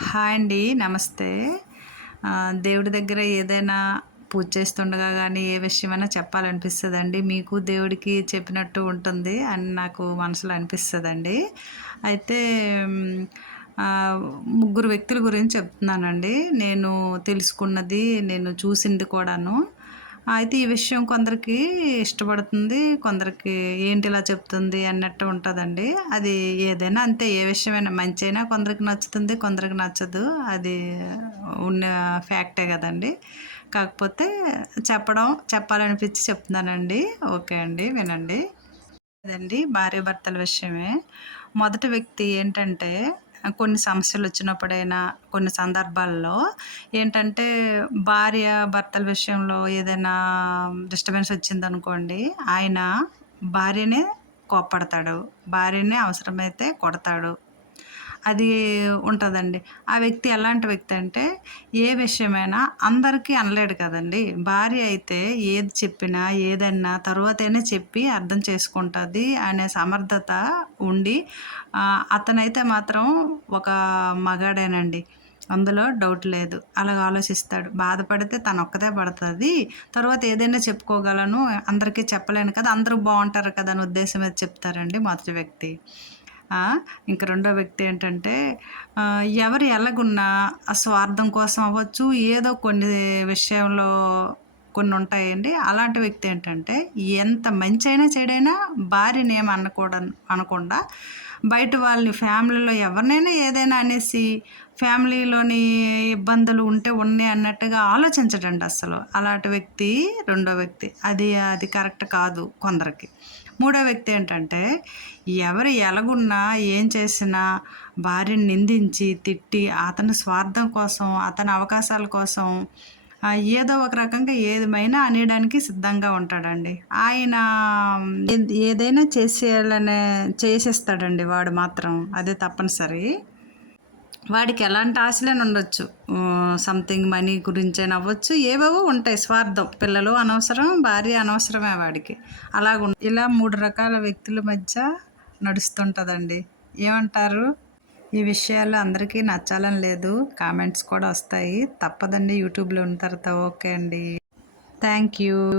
Hi అండి నమస్తే. దేవుడి దగ్గర ఏదైనా పూజ చేస్తుండగా కానీ ఏ విషయమైనా చెప్పాలనిపిస్తుందండి. మీకు దేవుడికి చెప్పినట్టు ఉంటుంది అని నాకు మనసులో అనిపిస్తుందండి. అయితే ముగ్గురు వ్యక్తుల గురించి చెప్తున్నానండి. నేను తెలుసుకున్నది నేను చూసింది కూడాను. అయితే ఈ విషయం కొందరికి ఇష్టపడుతుంది కొందరికి ఏంటి ఇలా చెప్తుంది అన్నట్టు ఉంటుందండి. అది ఏదైనా అంతే ఏ విషయమైనా మంచి అయినా కొందరికి నచ్చుతుంది కొందరికి నచ్చదు. అది ఉన్న ఫ్యాక్టే కదండి. కాకపోతే చెప్పడం చెప్పాలనిపించి చెప్తున్నానండి. ఓకే అండి వినండి. అదండి భార్య భర్తల విషయమే. మొదటి వ్యక్తి ఏంటంటే కొన్ని సమస్యలు వచ్చినప్పుడైనా కొన్ని సందర్భాల్లో ఏంటంటే భార్య భర్తల విషయంలో ఏదైనా డిస్టర్బెన్స్ వచ్చిందనుకోండి ఆయన భార్యనే కోప్పడతాడు. భార్యనే అవసరమైతే కొడతాడు. అది ఉంటుందండి. ఆ వ్యక్తి ఎలాంటి వ్యక్తి అంటే ఏ విషయమైనా అందరికీ అనలేడు కదండి. భార్య అయితే ఏది చెప్పినా ఏదన్నా తర్వాతైనా చెప్పి అర్థం చేసుకుంటుంది అనే సమర్థత ఉండి అతనైతే మాత్రం ఒక మగాడేనండి. అందులో డౌట్ లేదు. అలాగ ఆలోచిస్తాడు. బాధపడితే తను ఒక్కదే పడుతుంది. తర్వాత ఏదైనా చెప్పుకోగలను. అందరికీ చెప్పలేను కదా. అందరూ బాగుంటారు కదా అని ఉద్దేశం మీద చెప్తారండి మొదటి వ్యక్తి. ఇంక రెండో వ్యక్తి ఏంటంటే ఎవరు ఎలాగున్నా ఆ స్వార్థం కోసం అవ్వచ్చు ఏదో కొన్ని విషయంలో కొన్ని ఉంటాయండి. అలాంటి వ్యక్తి ఏంటంటే ఎంత మంచి అయినా చెడైనా భార్యని ఏం అనకూడదు అనకుండా బయట వాళ్ళని ఫ్యామిలీలో ఎవరినైనా ఏదైనా అనేసి ఫ్యామిలీలోని ఇబ్బందులు ఉంటే ఉన్నాయి అన్నట్టుగా ఆలోచించడండి అసలు. అలాంటి వ్యక్తి రెండో వ్యక్తి. అది అది కరెక్ట్ కాదు కొందరికి. మూడో వ్యక్తి ఏంటంటే ఎవరు ఎలాగున్నా ఏం చేసినా భార్యని నిందించి తిట్టి అతని స్వార్థం కోసం అతని అవకాశాల కోసం ఏదో ఒక రకంగా ఏదేమైనా అనేయడానికి సిద్ధంగా ఉంటాడండి. ఆయన ఏదైనా చేసేయాలనే చేసేస్తాడండి వాడు మాత్రం. అదే తప్పనిసరి. వాడికి ఎలాంటి ఆశలే ఉండొచ్చు. సంథింగ్ మనీ గురించైనా అవ్వచ్చు. ఏవేవో ఉంటాయి స్వార్థం. పిల్లలు అనవసరం భార్య అనవసరమే వాడికి. అలాగ ఇలా మూడు రకాల వ్యక్తుల మధ్య నడుస్తుంటుందండి. ఏమంటారు? ఈ విషయాలు అందరికీ నచ్చాలని లేదు. కామెంట్స్ కూడా వస్తాయి. తప్పదండి యూట్యూబ్లో ఉన్న తర్వాత. ఓకే అండి. Thank you.